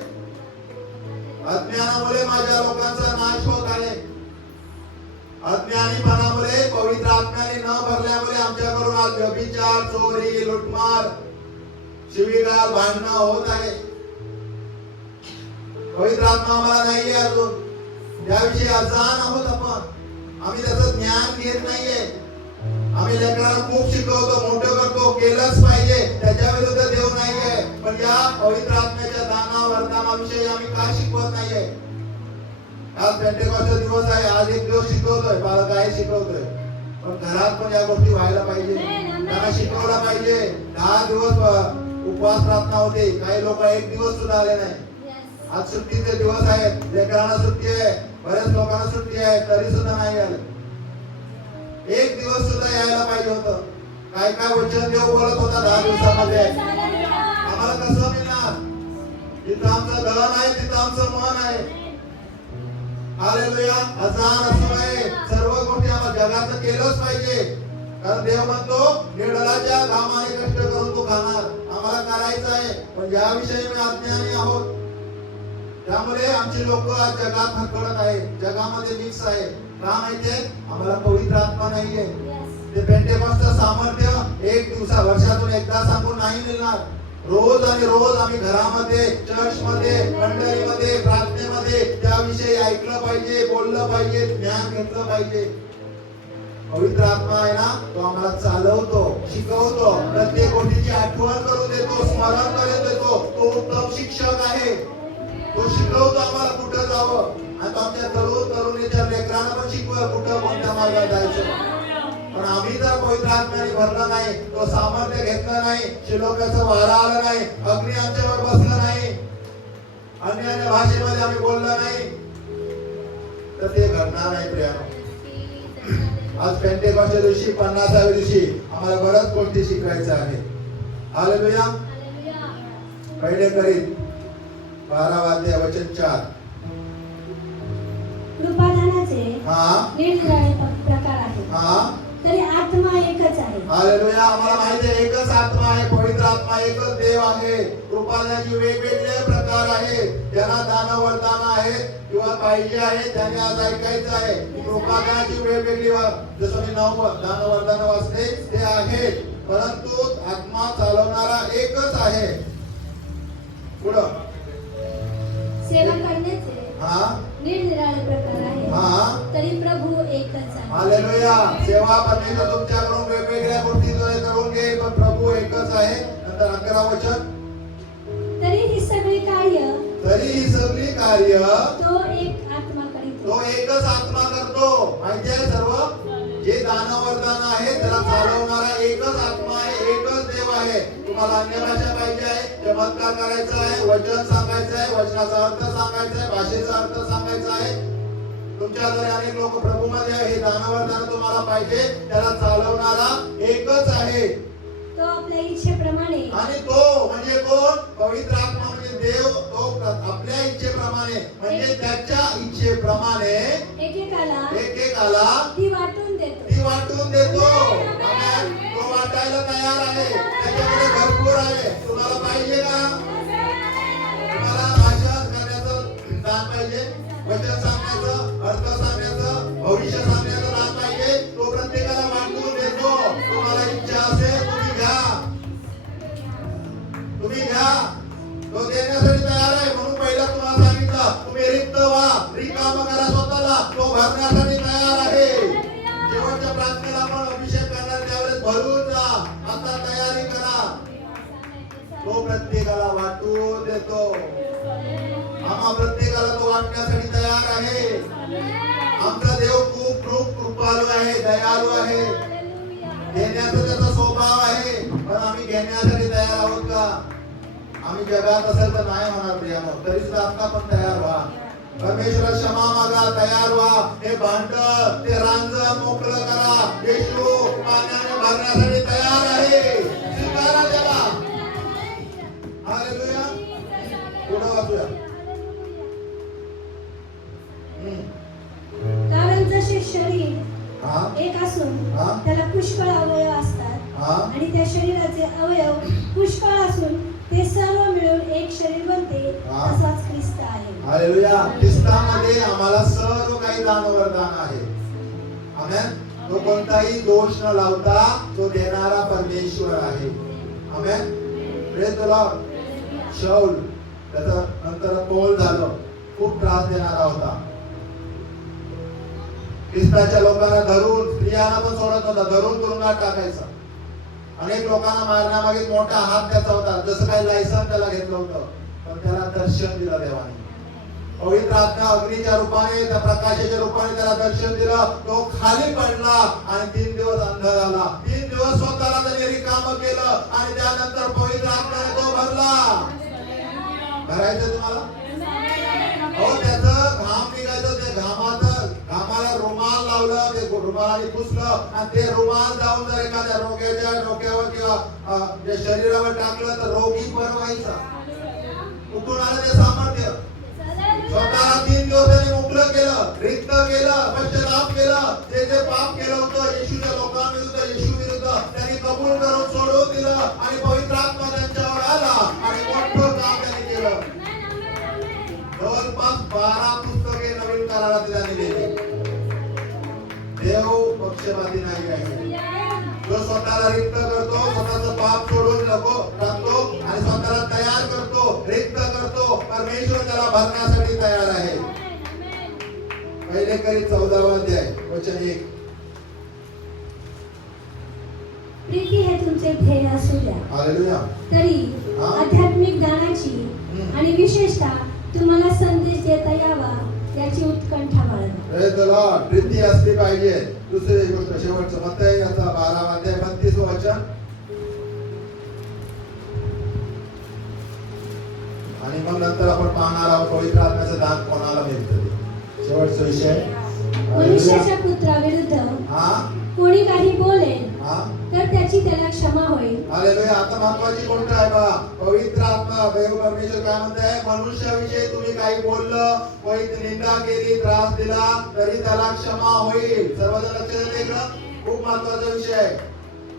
अज्ञानामुळे माझ्या लोकांचा नाश होत आहे. अज्ञानीपणामुळे, पवित्र आत्म्याने न भरल्यामुळे आमच्याकडून आज व्यभिचार, चोरी, लुटमार, शिवीगाळ, भांडणं होत आहे. पवित्र आत्मा आम्हाला नाहीये अजून, त्याविषयी अजाण आहोत आपण. आम्ही त्याचं ज्ञान घेत नाहीये. आम्ही लेकरांना खूप शिकवतो, मोठं करतो, केलंच पाहिजे, त्याच्या विरुद्ध देव नाहीये. पण या पवित्र आत्म्याच्या दाना वरदानाविषयी आम्ही का शिकवत नाहीये? आज पेंटेकॉस्टचा दिवस आहे, आज एक दिवस शिकवतोय, पालक आहे शिकवतोय, पण घरात पण या गोष्टी व्हायला पाहिजे, त्यांना शिकवला पाहिजे. 10 दिवस उपवास प्रार्थना होते, काही लोक एक दिवस सुद्धा आले नाही. आज सुट्टीचे दिवस आहेत, लेकरांना सुट्टी आहे, बऱ्याच लोकांना सुट्टी आहे, तरी सुद्धा नाही आले. एक दिवस सुद्धा यायला पाहिजे होतं. काय काय वचन देव बोलत होता 10 दिवसामध्ये, आम्हाला कसं मिळणार? जिथं आमचं धन आहे तिथं आमचं मन आहे. हालेलुया. अजाण असू नये, सर्व गोष्टी आम्हाला जगाचं केलंच पाहिजे, कारण देव म्हणतो निडलाच्या घामाने कष्ट करून तो खाणार. आम्हाला करायचं आहे, पण याविषयी मी अज्ञानी आहोत. त्यामुळे आमचे लोक आज जगात हरकळत आहेत, जगामध्ये मिक्स आहे. का माहितीये? आम्हाला पवित्र आत्मा नाहीये. ते पेंटेकॉस्टचं सामर्थ्य एक दिवसा, वर्षातून एकदा सांगून नाही मिळणार. रोज आणि रोज आम्ही घरामध्ये, चर्चमध्ये, मंडळीमध्ये, प्रार्थनेमध्ये त्याविषयी ऐकलं पाहिजे, बोललं पाहिजे, ज्ञान घेतलं पाहिजे. पवित्र आत्मा आहे ना, तो आम्हाला चालवतो, शिकवतो, प्रत्येक गोष्टीची आठवण करून देतो, स्मरण करून देतो. तो उत्तम शिक्षक आहे. तो शिकवतो आम्हाला कुठं जावं. आता आमच्या तरुणीच्या लेकरांना पण शिकवलं कुठं कोणत्या मार्गात जायचं. पण आम्ही जर पवित्र आत्म्याने भरलं नाही, तो सामर्थ्य घेतलं नाही, शिलोकाचं वारा आलं नाही, अग्नी आमच्यावर बसलं नाही, अन्य भाषेमध्ये आम्ही बोललं नाही, तर ते घडणार नाही. प्रियानो, आज पेंटेकॉस्टच्या दिवशी, 50व्या दिवशी आम्हाला बऱ्याच गोष्टी शिकायच्या आहे. हालेलुया. पहिले करीत 12 वचन 4. कृपादानाचे निरनिराळे प्रकार आहेत, तरी आत्मा एकच आहे. हालेलुया. आम्हाला माहिती आहे एकच आत्मा आहे, पवित्र आत्मा एकच देव आहे. कृपादानाचे वेगवेगळे प्रकार आहेत. ज्यांना दान वरदान आहेत किंवा पाहिजे आहे त्यांनी आज ऐकायचं आहे. कृपादानाची वेगवेगळी, जसं मी 9 दान वरदान वाचले ते आहेत, परंतु आत्मा चालवणारा एकच आहे. पुढं सेवा करण्याचे निरनिराळे प्रकार आहेत, तरी प्रभू एकच आहे. हालेलुया. सेवा परमेश्वर तुमच्याकडून वेगवेगळ्या गोष्टी करून घेईल, पण प्रभू एकच आहे. नंतर 11 वचन, तरी ही सगळी कार्य तो एक आत्मा करीतो. तो एकच आत्मा करतो. माहिती आहे सर्व जे दान वरदान आहे त्याला चालवणारा एकच आत्मा आहे, एकच देव आहे. तुम्हाला अन्य भाषा पाहिजे आहे, चमत्कार करायचा आहे, वचन सांगायचं आहे, वचनाचा अर्थ सांगायचा आहे, भाषेचा अर्थ सांगायचा आहे. तुमच्याद्वारे अनेक लोक प्रभूमध्ये आहे. हे दान वरदान तुम्हाला पाहिजे, त्याला चालवणारा एकच आहे. तो आपल्या इच्छेप्रमाणे आणि तो म्हणजे कोण? पवित्र आत्मा म्हणजे देव. तो आपल्या इच्छेप्रमाणे म्हणजे त्याच्या इच्छेप्रमाणे एकेकाला ती वाटून देतो. आमेन. तो वाटायला तयार आहे. त्याच्याकडे भरपूर आहे. तुम्हाला पाहिजे का? तुम्हाला भाषा करण्याचं दान पाहिजे, वचन सांगण्याचं, अर्थ सांगण्याचं, भविष्य सांगण्याचं दान पाहिजे. तो प्रत्येकाला वाटून देतो. तुम्हाला इच्छा असेल तुम्ही घ्या. तो देण्यासाठी तयार आहे. म्हणून पहिला तुम्हाला सांगितलं, तुम्ही रिक्त व्हा, रिकाम करा स्वतःला. तो भरण्यासाठी तयार आहे. शेवटच्या प्रार्थनेला आपण अभिषेक करणार त्यावेळेस भरून जा. आता तयारी करा. तो प्रत्येकाला वाटून देतो. आम्हा प्रत्येकाला तो वाटण्यासाठी तयार आहे. आमचा देव खूप खूप कृपाळू आहे, दयाळू आहे. देण्याचा त्याचा स्वभाव आहे. पण आम्ही घेण्यासाठी तयार आहोत का? आम्ही जगात असेल तर नाही होणार प्रियानो. तरी सुद्धा आता पण तयार व्हा. परमेश्वर क्षमा मागा, तयार व्हा. हे भांड, ते रांजण मोकळं करा. येशू पाण्याने भरण्यासाठी तयार आहे. स्वीकारा त्याला. हालेलुया. पुढे वाचूया. कारण जसे शरीर एक असून त्याला पुष्कळ अवयव असतात आणि त्या शरीराचे अवयव पुष्कळ असून ते सर्व मिळून एक शरीर बनते, तसाच ख्रिस्त आहे. हालेलुया. ख्रिस्तामध्ये आम्हाला सर्व काही दान वरदान आहे. आमेन. तो कोणताही दोष न लावता तो देणारा परमेश्वर आहे. आमेन. Praise the lord. शाऊल त्याचा नंतर पौल झालं, खूप त्रास देणारा होता. ख्रिस्ताच्या लोकांना धरून, स्त्रियांना पण सोडत नव्हता, धरून तुरुंगात टाकायचा. अनेक लोकांना मारण्यामागे मोठा हात त्याचा होता. जसं काही लायसन त्याला घेतलं होतं, पण त्याला दर्शन दिलं देवाने. पवित्र आत्मा अग्नीच्या रूपाने, त्या प्रकाशाच्या रूपाने त्याला दर्शन दिलं. तो खाली पडला आणि 3 दिवस अंध झाला. 3 दिवस स्वतःला त्याने रिकामं केलं आणि त्यानंतर पवित्र आत्म्याने तो भरला. भरायचं तुम्हाला? हो, त्याचं घाम निघायचं. ते घामाला रुमाल लावलं, ते रुमालाने पुसलं आणि ते रुमाल जाऊन जर एखाद्या रोग्याच्या डोक्यावर किंवा शरीरावर टाकलं तर रोगी बरं व्हायचा. कुठून आलं ते सामर्थ्य? स्वतःला 3 दिवस त्याने मोकळं केलं, रिक्त केलं, पश्चाताप केलं. जे जे पाप केलं होतं येशूच्या लोकांविरुद्ध, येशू विरुद्ध, त्यांनी कबूल करून सोडून दिलं आणि पवित्र आत्मा त्यांच्यावर आला आणि मोठं काम त्यांनी केलं. जवळपास 12 पुस्तके नवीन करारात त्याने लिहिली. देव पक्षपाती नाही आहे. जो स्वतःला रिक्त करतो, स्वतःचं पाप सोडून टाकतो आणि स्वतःला तयार करतो, रिक्त करतो, परमेश्वर त्याला भरण्यासाठी तयार आहे. पहिले करी 14वा अध्याय वचन 1. प्रीती हे तुमचे ध्येय असू द्या. हालेलुया. तरी आध्यात्मिक ज्ञानाची आणि विशेषतः तुम्हाला संदेश देता यावा याची उत्कंठा बाळगा. Praise the Lord. प्रीती असली पाहिजे. दुसरी गोष्ट शेवटचं मत्तई याचा 12वा अध्याय 32 वचन. आणि मग नंतर आपण पाहणार आहोत पवित्र आत्म्याचं दान कोणाला मिळतं. शेवटचा विषय, मनुष्याच्या पुत्राविरुद्ध कोणी काही बोलेल तर त्याची त्याला क्षमा होईल. हालेलुया. आता महत्वाची गोष्ट आहे बघा. पवित्र आत्मा देव परमेश्वर काय म्हणताय? मनुष्याविषयी तुम्ही काही बोललं, कोणी निंदा केली, त्रास दिला तरी त्याला क्षमा होईल. सर्वजण लक्ष देते का? खूप महत्वाचा विषय आहे.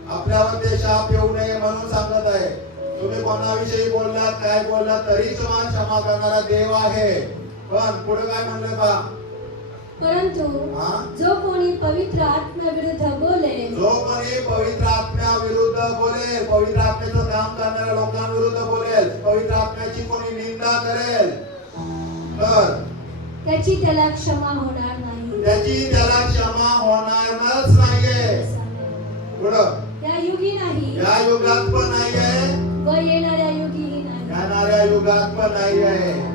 आपल्यावर ते शाप येऊ नये म्हणून सांगत आहे. तुम्ही कोणाविषयी बोललात, काय बोललात तरी तुम्हाला क्षमा करणारा देव आहे. पण पुढे काय म्हणलं पहा? परंतु जो कोणी पवित्र आत्म्याविरुद्ध बोलेल, पवित्र आत्म्याविरुद्ध बोलेल, पवित्र आत्म्याचं काम करणाऱ्या लोकांविरुद्ध बोलेल, पवित्र आत्म्याची कोणी निंदा करेल तर त्याची त्याला क्षमा होणार नाही. त्याची त्याला क्षमा होणारच नाहीये. पुढं या युगी नाही, या युगात पण नाहीये व येणाऱ्या युगीही नाही, येणाऱ्या युगात पण नाहीये.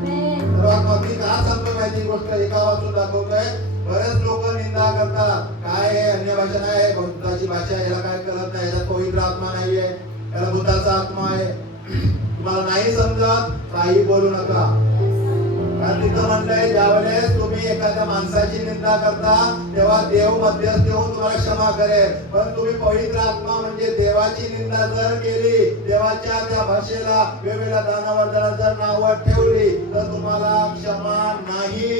मी का सांगतो माहिती गोष्ट एका वाचून दाखवतोय. बरेच लोक निंदा करतात, काय हे अन्य भाषा नाही, भूताची भाषा, याला काय कळत नाही, याच्यात पवित्र आत्मा नाहीये, याला भूताचा आत्मा आहे. तुम्हाला नाही समजत काही बोलू नका. कारण तिथं म्हणलंय ज्यावेळेस तुम्ही एखाद्या माणसाची निंदा करता तेव्हा देव मध्यस्थी होऊन तुम्हाला क्षमा करेल, पण तुम्ही पवित्र आत्मा म्हणजे देवाची निंदा जर केली, देवाच्या त्या भाषेला वेगवेगळ्या दानावर्धाला जर नावं ठेवली तर तुम्हाला क्षमा नाही,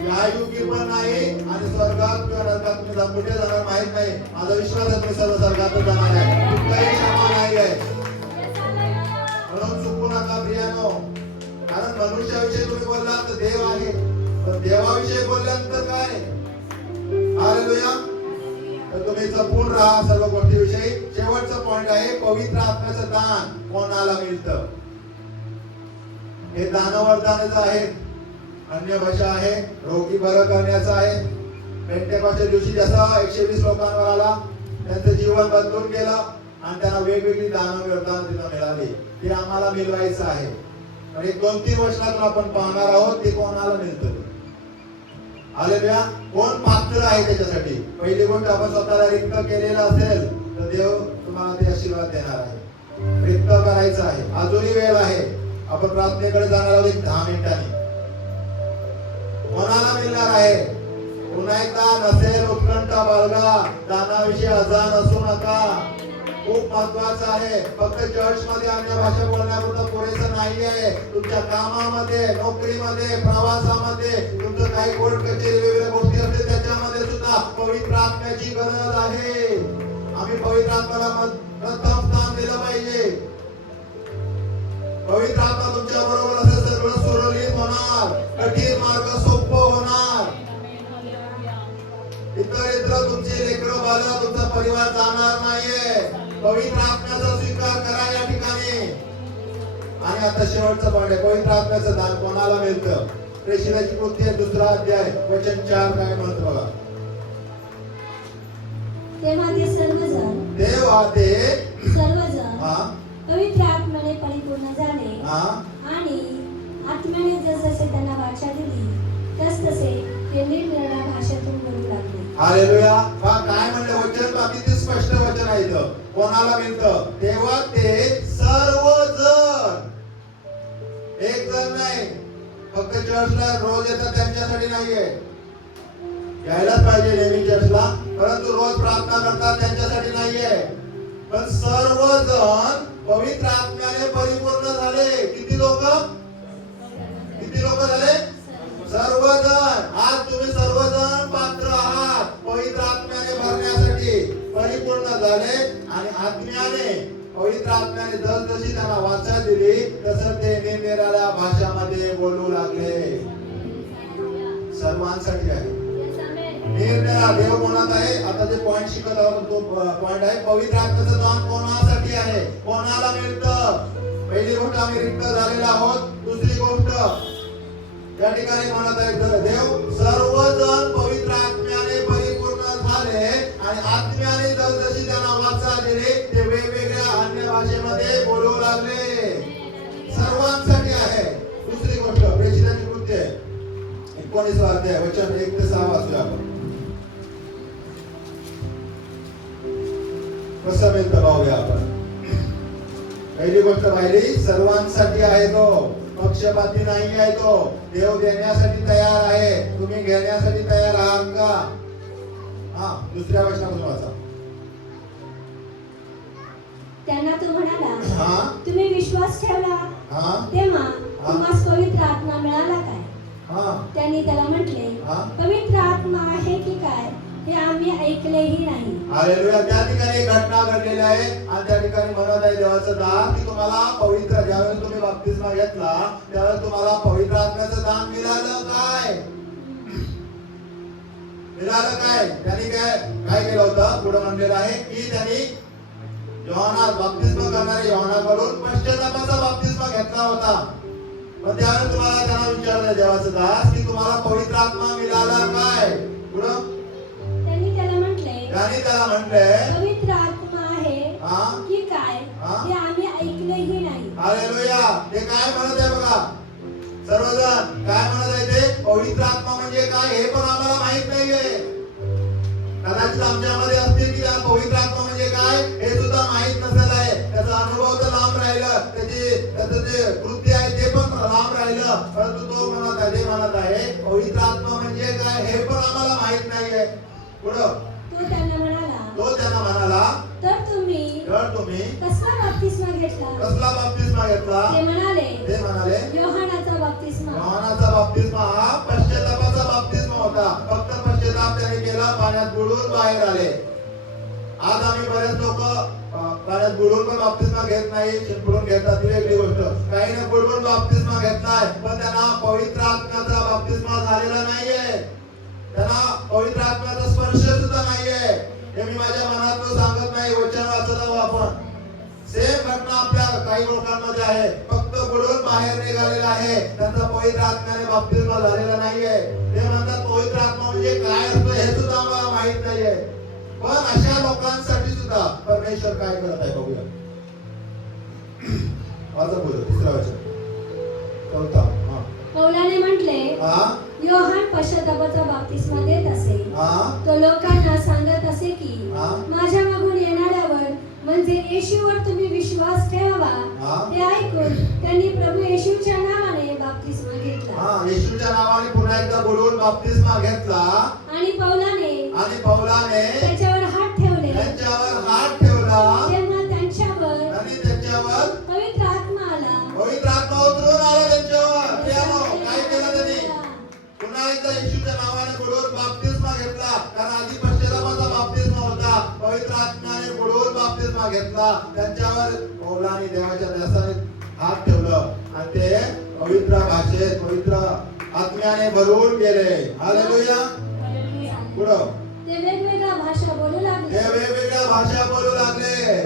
या युगी पण नाही आणि स्वर्गात किंवा नरकात तुम्ही कुठे जाणार माहित नाही. माझा विश्वास आहे तुम्ही सर्व स्वर्गातच जाणार आहे, कुठलाही क्षमा नाही आहे. म्हणून चुकू नका प्रियानो, कारण मनुष्याविषयी तुम्ही बोललात तर देव आहे, पण देवाविषयी बोलल्यानंतर काय? हालेलुया. तर तुम्ही जपून राहा सर्व गोष्टीविषयी. शेवटचा पॉइंट आहे पवित्र आत्म्याचं दान कोणाला मिळतं. हे दानवरदानाचं आहे, अन्य भाषा आहे, रोगी बरं करण्याचं आहे. पेंटेकॉस्टच्या दिवशी जसं 120 लोकांवर आला, त्यांचं जीवन बदलून गेलं आणि त्यांना वेगवेगळी दानवरदान तिथं मिळाली. ते आम्हाला मिळवायचं आहे. आणि 2-3 वर्षातून आपण पाहणार आहोत ते कोणाला मिळतं. हालेलुया. कोण पात्र आहे त्याच्यासाठी. पहिली गोष्ट आपण स्वतःला रिक्त केलेलं असेल तर देव तुम्हाला ते आशीर्वाद देणार आहे. रिक्त करायचं आहे. अजूनही वेळ आहे. आपण प्रार्थनेकडे जाणार आहोत 10 मिनिटांनी. कोणाला मिळणार आहे? पुन्हा एकदा नसेल उत्कंठा बाळगा, दानाविषयी अजाण असू नका. खूप महत्वाचं आहे. फक्त चर्च मध्ये अन्य भाषा बोलण्यापुरतं पुरेसं नाहीये. तुमच्या कामामध्ये, नोकरीमध्ये, प्रवासामध्ये, तुमचं काही कोर्ट कचेरी वेगवेगळ्या गोष्टी असते त्याच्यामध्ये सुद्धा पवित्र आत्म्याची गरज आहे. आम्ही पवित्र आत्म्याला प्रथम स्थान दिलं पाहिजे. पवित्र आत्मा तुमच्या बरोबर असेल सगळं सुरळीत होणार, कठीण मार्ग सोपं होणार. इतर तुमचे लेकरं बाळं तुमचा परिवार जाणार नाहीये. पवित्र आत्म्याचा स्वीकार करा या ठिकाणी. आणि आता शेवटचं पॉइंट आहे पवित्र आत्म्याचं दान कोणाला मिळतं. प्रेषणाची कृत्य 2 अध्याय वचन 4 काय म्हणतं बघा. तेव्हा ते सर्वजण पवित्र आत्म्याने परिपूर्ण झाले आणि आत्म्याने जसजसे त्यांना वाचा दिली तसतसे ते निरनिराळ्या भाषेतून बोलू लागले. हालेलुया. काय म्हणलं वचन? किती स्पष्ट वचन आहे इथं. कोणाला मिळतं? तेव्हा ते सर्वजण, एक जण नाही. फक्त चर्चला रोज येतात त्यांच्यासाठी नाहीये. यायलाच पाहिजे नेहमी चर्चला, परंतु रोज प्रार्थना करतात त्यांच्यासाठी नाहीये. पण सर्वजण पवित्र आत्म्याने परिपूर्ण झाले. किती लोक झाले? सर्वजण. आज तुम्ही सर्वजण पात्र आहात पवित्र आत्म्याने भरण्यासाठी. परिपूर्ण झाले आणि आत्म्याने, पवित्र आत्म्याने जसजशी त्यांना वाचा दिली तसं ते निरनिराळ्या भाषामध्ये बोलू लागले. सर्वांसाठी आहे. निरनिराळा देव कोणात आहे? आता जे पॉइंट शिकत आहोत तो पॉइंट आहे पवित्र आत्म्याचं दान कोणासाठी आहे, कोणाला मिळतं. पहिली गोष्ट आम्ही रिक्त झालेला आहोत. दुसरी गोष्ट या ठिकाणी म्हणत आहे देव सर्वजण पवित्र आत्म्याने परिपूर्ण झाले आणि आत्म्याने जसजशी त्यांना वाचा दिली ते वेगवेगळ्या अन्य भाषेमध्ये बोलू लागले. सर्वांसाठी आहे. दुसरी गोष्ट प्रेषणाची कृत्य 19 अध्याय वचन 1 ते 6 वाचूया आपण. कसं मिळतं पाहूया आपण. पहिली गोष्ट पाहिली सर्वांसाठी आहे तो, पक्षपाती नाही आहे तो. देव देण्यासाठी तयार आहे. तुम्ही घेण्यासाठी तयार आहात का? दुसऱ्या वचनापासून वाचा. त्यांना तो म्हणाला तुम्ही विश्वास ठेवला तेव्हा तुम्हाला पवित्र आत्मा मिळाला काय? त्यांनी त्याला म्हटले पवित्र आत्मा आहे की काय हे आम्ही ऐकलेही नाही. हालेलुया. त्या ठिकाणी एक घटना घडलेली आहे आणि त्या ठिकाणी म्हणत आहे देवाचं दान की तुम्हाला पवित्र, ज्यावेळेस तुम्ही बपतिस्मा घेतला त्यावेळेस तुम्हाला पवित्र आत्म्याचं दान मिळालं काय? मिळालं काय? त्यांनी काय केलं होतं? पुढे म्हणलेलं आहे की त्यांनी योहाना बपतिस्मा करणारे योहानाकडून पश्चातापाचा बपतिस्मा घेतला होता. पण त्यावेळेस तुम्हाला त्यांना विचारलं देवाचं दास की तुम्हाला पवित्र आत्मा मिळाला काय? पुढं त्याला म्हटले पवित्र आत्मा आहे की काय हे आम्ही ऐकलेही नाही. हालेलुया. ते काय म्हणत आहे बघा सर्वजण. काय म्हणत आहे ते? पवित्र आत्मा म्हणजे काय हे पण आम्हाला माहित नाहीये. कदाचित आमच्यामध्ये असतील की पवित्र आत्मा म्हणजे काय हे सुद्धा माहित नसेल आहे. त्याचा अनुभव तर लांब राहिलं, त्याचं जे कृत्य आहे ते पण लांब राहिलं. परंतु तो म्हणत आहे पवित्र आत्मा म्हणजे काय हे पण आम्हाला माहित नाहीये. पुढं तो त्यांना म्हणाला, तर तुम्ही कसला बप्तिस्मा घेतला? ते म्हणाले, योहानाचा बप्तिस्मा. हा पश्चातापाचा बप्तिस्मा होता. फक्त पश्चाताप त्याने केला, पाण्यात बुडून बाहेर आले. आज आम्ही बरेच लोक पाण्यात बुडून पण बप्तिस्मा घेत नाही, शिंपडून घेतात, ती वेगळी गोष्ट. काहीने बुडून बप्तिस्मा घेतलाय, पण त्यांना पवित्र आत्म्याचा बप्तिस्मा झालेला नाहीये. त्यांना पवित्र आत्म्याचा स्पर्श सुद्धा नाहीये. हे मी माझ्या मनातून सांगत नाही, वचन वाचत आहोत आपण. सेम घटना आपल्या काही लोकांमध्ये आहे. फक्त बुडून बाहेर निघालेला आहे, त्यांचा पवित्र आत्म्याने बप्तिस्मा झालेला नाहीये. ते म्हणतात पवित्र आत्मा म्हणजे काय असतो हे सुद्धा आम्हाला माहित नाहीये. पण अशा लोकांसाठी सुद्धा परमेश्वर काय करत आहे बघूया. तिसरा वचन चौथा. पौलाने म्हटले, योहान पश्चातापाचा बप्तिस्मा देत असे. तो लोकांना सांगत असे की माझ्या मागून येणाऱ्यावर म्हणजे येशूवर तुम्ही विश्वास ठेवावा. ते ऐकून त्यांनी प्रभू येशूच्या नावाने बप्तिस्मा घेतला. येशूच्या नावाने पुन्हा एकदा बोलून बप्तिस्मा घेतला. आणि पौलाने त्याच्यावर हात ठेवले. तेव्हा त्यांच्यावर पवित्र आत्मा आला. उतरून आला त्यांच्यावर. काय केलं त्यांनी? पुन्हा एकदा येशूच्या नावाने बोलून बप्तिस्मा घेतला. कारण आधी पश्चातापाचा बप्तिस्मा होता, पवित्र आत्म्याने बोलून बप्तिस्मा घेतला. त्यांच्यावर पौलाने देवाच्या ध्यासाने हात ठेवलं आणि ते पवित्र भाषेत पवित्र आत्म्याने भरून गेले. हालेलुया. पुढं ते वेगवेगळ्या भाषा बोलू लागले.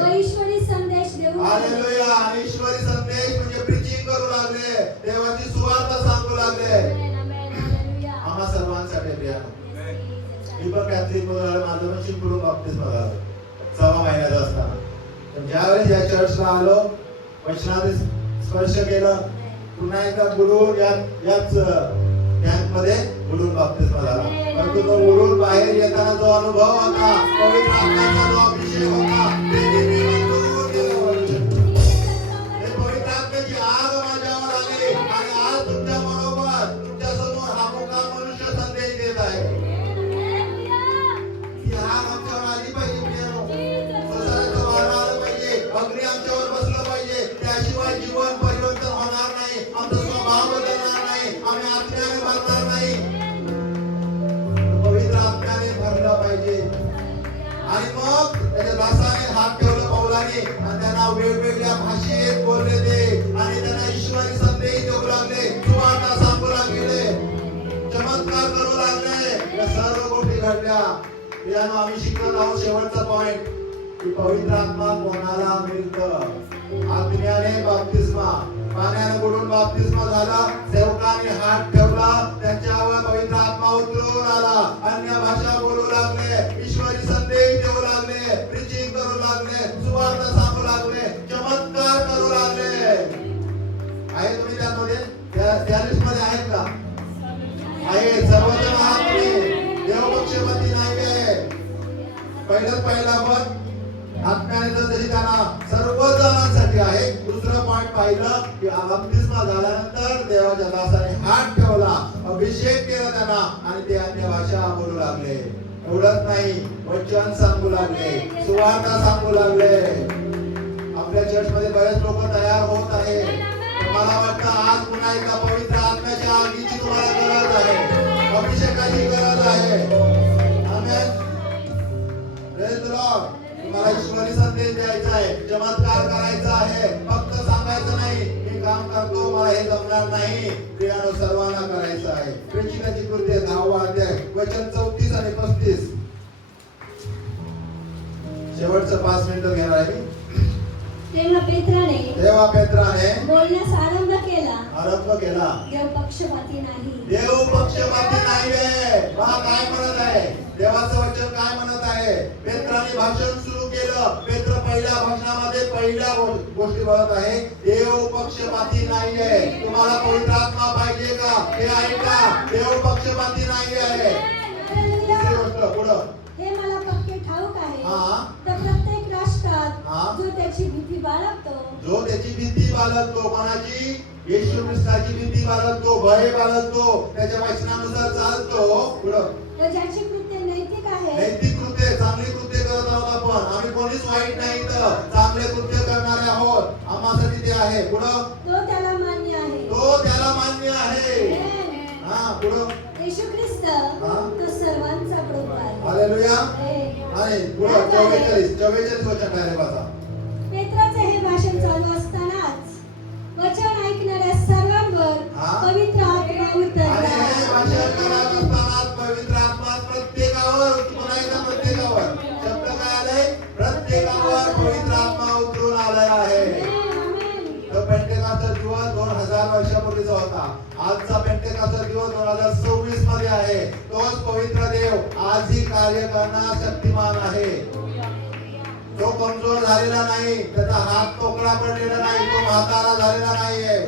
व ईश्वरी संदेश देऊ लागले. हालेलुया. आणि ईश्वरी संदेश म्हणजे प्रीचिंग करू लागले, देवाची सुवार्थ सांगू लागले. आम्हा सर्वांसाठी प्रियानो, मी पण कॅथलिक मध्ये माझं पण शिंपडून बप्तिस्मा झाला 6 महिन्याचा असताना. पण ज्यावेळेस या चर्चला आलो, वचनाने स्पर्श केलं, पुन्हा एकदा बुडून याच टँक मध्ये बुडून बप्तिस्मा झाला. परंतु तो बुडून बाहेर येताना जो अनुभव होता, पवित्र आत्म्याचा जो अभिषेक होता, हे पवित्र आत्म्याची आग माझ्यावर आली. आणि आज तुमच्या बरोबर तुमच्या समोर हा मोठा मनुष्य संदेश देत आहे. ही आग आमच्यावर आली पाहिजे प्रियानो. संसाराचं वारा आलं पाहिजे, अग्नी आमच्यावर बसलं पाहिजे. त्याशिवाय जीवन परिवर्तन होणार नाही, आमचा स्वभाव बदलणार नाही, आम्ही आत्म्याने भरणार नाही. पवित्र आत्म्याने भरलं पाहिजे. आणि मग त्याच्या दासाने हात ठेवलं पौलाने आणि त्यांना वेगवेगळ्या भाषेत बोलले ते. आणि त्यांना ईश्वरी संदेश देऊ लागले, सुवार्ता सांगू लागले, चमत्कार करू लागले. या सर्व गोष्टी घडल्या. यानं आम्ही शिकत आहोत शेवटचा पॉइंट की पवित्र आत्मा कोणाला मिळतं? आत्म्याने बप्तिस्मा, पाण्याने बुडून बप्तिस्मा झाला. सेवकाने हात ठेवला, त्यांच्यावर पवित्र आत्मा उतरून आला. अन्य भाषा बोलू लागले, ईश्वरी संदेश देऊ लागले, प्रीचिंग करू लागले, सुवार्थ सांगू लागले, चमत्कार करू लागले. आहे तुम्ही त्यामध्ये? त्या लिस्ट मध्ये आहेत का? आहे. सर्वजण आहात तुम्ही. देवपक्षपाती नाहीये. पहिला पण आत्म्याने जशी त्यांना सर्व जणांसाठी आहे. दुसरं पॉइंट पाहिलं की बप्तिस्मा झाल्यानंतर देवाच्या दासाने हात ठेवला, अभिषेक केला त्यांना आणि ते अन्य भाषा बोलू लागले. एवढंच नाही, वचन सांगू लागले, सुवार्थ सांगू लागले. आपल्या चर्च मध्ये बरेच लोक तयार होत आहे. मला वाटतं आज पुन्हा एकदा पवित्र आत्म्याच्या आगीची तुम्हाला गरज आहे, अभिषेकाची गरज आहे. आमेन. Praise the lord. तुम्हाला ईश्वरी संदेश द्यायचा आहे, चमत्कार करायचा आहे. फक्त सांगायचं नाही मी काम करतो, मला हे जमणार नाही. प्रियानो, सर्वांना करायचं आहे. प्रेषिताची कृत्य 10वा अध्याय वचन 34 आणि 35. शेवटचं 5 मिनिटं घेणार आहे मी. तेव्हा पेत्राने बोलण्यास आरंभ केला. देव पक्षपाती नाही आहे. पहा काय म्हणत आहे, देवाचं वचन काय म्हणत आहे. पेत्राने भाषण सुरू केलं. पेत्र पहिल्या भाषणामध्ये पहिल्या गोष्टी बोलत आहे, देव पक्षपाती नाही आहे. तुम्हाला पवित्र आत्मा पाहिजे का? हे ऐका, देव पक्षपाती नाही आहे. दुसरी गोष्ट पुढं, हे मला पक्के ठाऊक आहे. तर प्रत्येक राष्ट्रात जो त्याची भीती बाळगतो, कोणाची? येशू ख्रिस्ताची भीती बाळगतो. भय बाळगतो, त्याच्या वचनानुसार चालतो, पुढं व ज्याची कृत्य नैतिक आहे, नैतिक कृत्य, चांगली कृत्य करत आहोत आपण. आम्ही कोणीच वाईट नाही, तर चांगले कृत्य करणारे आहोत. आम्हासाठी ते आहे. पुढं तो त्याला मान्य आहे. तो त्याला मान्य आहे. हा, पुढं येशू ख्रिस्त तो सर्वांचा प्रभू आहे. हालेलुया. आमेन. आणि पुढं 44 वचन डायरेक्ट वाचा. पेत्राचे हे भाषण चालू असतानाच वचन ऐकणाऱ्या सर्वांवर पवित्र आत्मा आणि उतरला. हे भाषण करत असताना पवित्र आत्मा प्रत्येकावर, पुन्हा एकदा प्रत्येकावर, शब्द काय आले? प्रत्येकावर पवित्र आत्मा उतरून आलेला आहे. तो पेंटेकॉस्टल दिवस 2000 वर्षापूर्वीचा होता. आजचा पेंटेकॉस्टल दिवस 2026 मध्ये आहे. तोच पवित्र देव आजही कार्य करण्यास शक्तिमान आहे. तो कमजोर झालेला नाही, त्याचा हात तोकडा पडलेला नाही, तो म्हातारा झालेला नाहीये.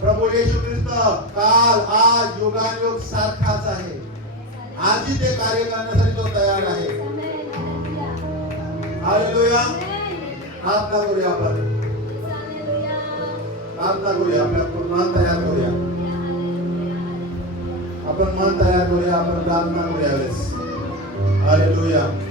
प्रभू येशू ख्रिस्त काल, आज, युगानुयुग सारखाच आहे. आजही ते कार्य करण्यासाठी तो तयार आहे. हालेलुया. प्रार्थना करूया आपण. प्रार्थना करूया, आपलं मन तयार करूया. आपण मन तयार करूया, आपण प्रार्थना करूया. हालेलुया.